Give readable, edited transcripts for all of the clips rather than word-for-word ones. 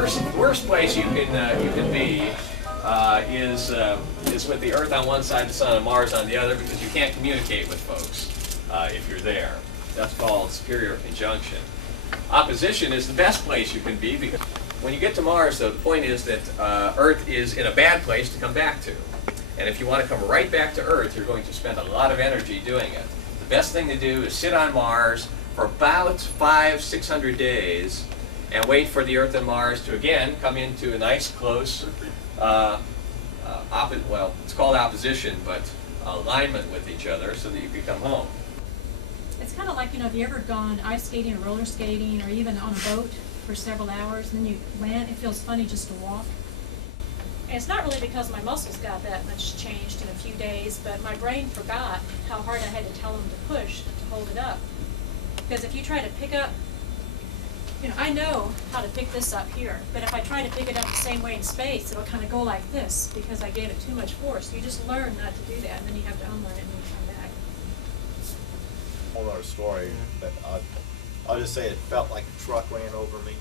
worst place you can be is with the Earth on one side, the Sun and Mars on the other, because you can't communicate with folks if you're there. That's called superior conjunction. Opposition is the best place you can be, because when you get to Mars, though, the point is that Earth is in a bad place to come back to. And if you want to come right back to Earth, you're going to spend a lot of energy doing it. The best thing to do is sit on Mars for about 500-600 days and wait for the Earth and Mars to again come into a nice close, well, it's called opposition, but alignment with each other so that you can come home. It's kind of like, you know, have you ever gone ice skating or roller skating or even on a boat for several hours and then you land? It feels funny just to walk. And it's not really because my muscles got that much changed in a few days, but my brain forgot how hard I had to tell them to push to hold it up. Because if you try to pick up, you know, I know how to pick this up here, but if I try to pick it up the same way in space, it'll kind of go like this because I gave it too much force. You just learn not to do that, and then you have to unlearn it and then you come back. Whole other story, but I'll just say it felt like a truck ran over me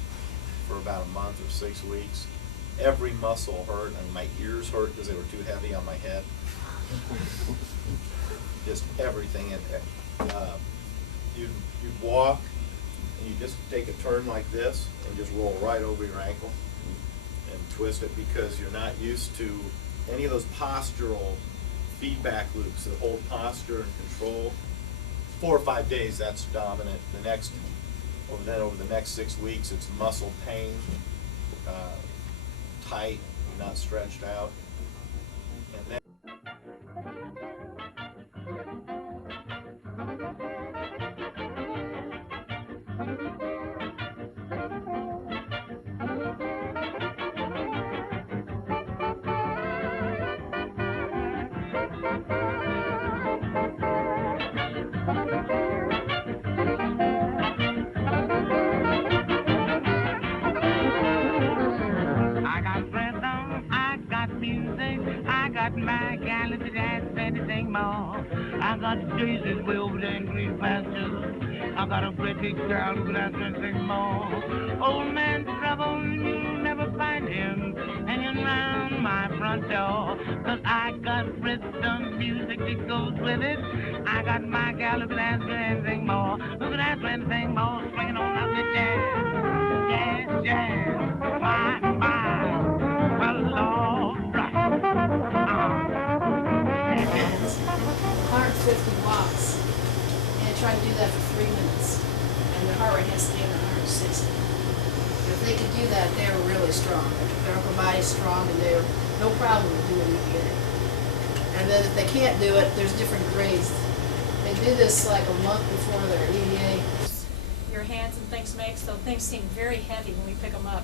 for about a month or 6 weeks. Every muscle hurt, and my ears hurt because they were too heavy on my head. Just everything. And you'd walk, and you just take a turn like this and just roll right over your ankle and twist it, because you're not used to any of those postural feedback loops that hold posture and control. 4 or 5 days, that's dominant. Over the next 6 weeks, it's muscle pain, tight, not stretched out. And then my gallantry, that's anything more. I got daisies way over there in green pastures. I got a great big girl, but that's anything more. Old man trouble, you'll never find him hanging around my front door. 'Cause I got rhythm music that goes with it. I got my gal, but that's anything more. Look at that, anything more, swinging on up the jazz. Jazz, jazz, my Lord, right. 150 watts, and try to do that for 3 minutes, and their heart rate has to stay under 160. If they could do that, they're really strong. Their upper body's strong, and they're no problem with doing EPA. And then if they can't do it, there's different grades. They do this like a month before their EPA. Your hands and things make, so things seem very heavy when we pick them up.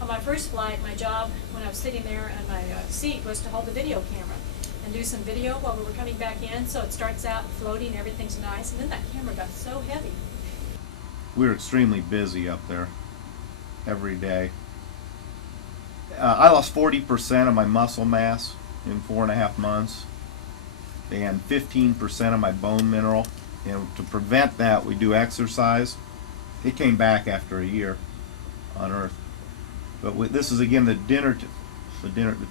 On my first flight, my job when I was sitting there on my seat was to hold the video camera and do some video while we were coming back in, so it starts out floating, everything's nice, and then that camera got so heavy. We were extremely busy up there every day. I lost 40% of my muscle mass in 4.5 months and 15% of my bone mineral. And to prevent that, we do exercise. It came back after a year on Earth. But this is again the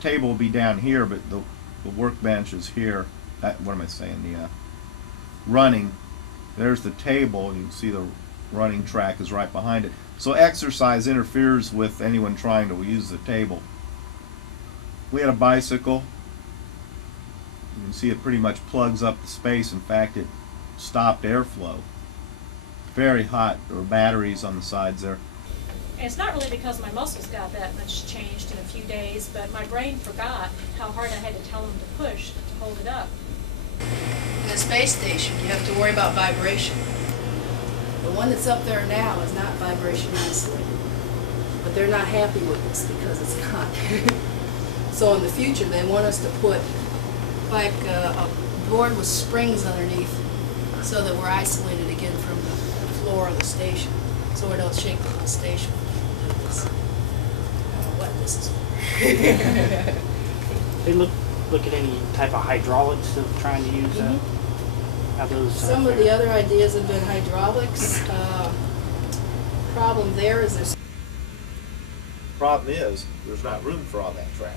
table will be down here, but the workbench is here. What am I saying? The running. There's the table. You can see the running track is right behind it. So exercise interferes with anyone trying to use the table. We had a bicycle. You can see it pretty much plugs up the space. In fact, it stopped airflow. Very hot. There were batteries on the sides there. And it's not really because my muscles got that much changed in a few days, but my brain forgot how hard I had to tell them to push to hold it up. In the space station, you have to worry about vibration. The one that's up there now is not vibration isolated, but they're not happy with this because it's not. So in the future, they want us to put like a board with springs underneath so that we're isolated again from the floor of the station, so we don't shake the whole station. I don't know what this is for. They look at any type of hydraulics of trying to use that? How those Some of the other ideas have been hydraulics. Problem there is there's problem is, there's not room for all that trash.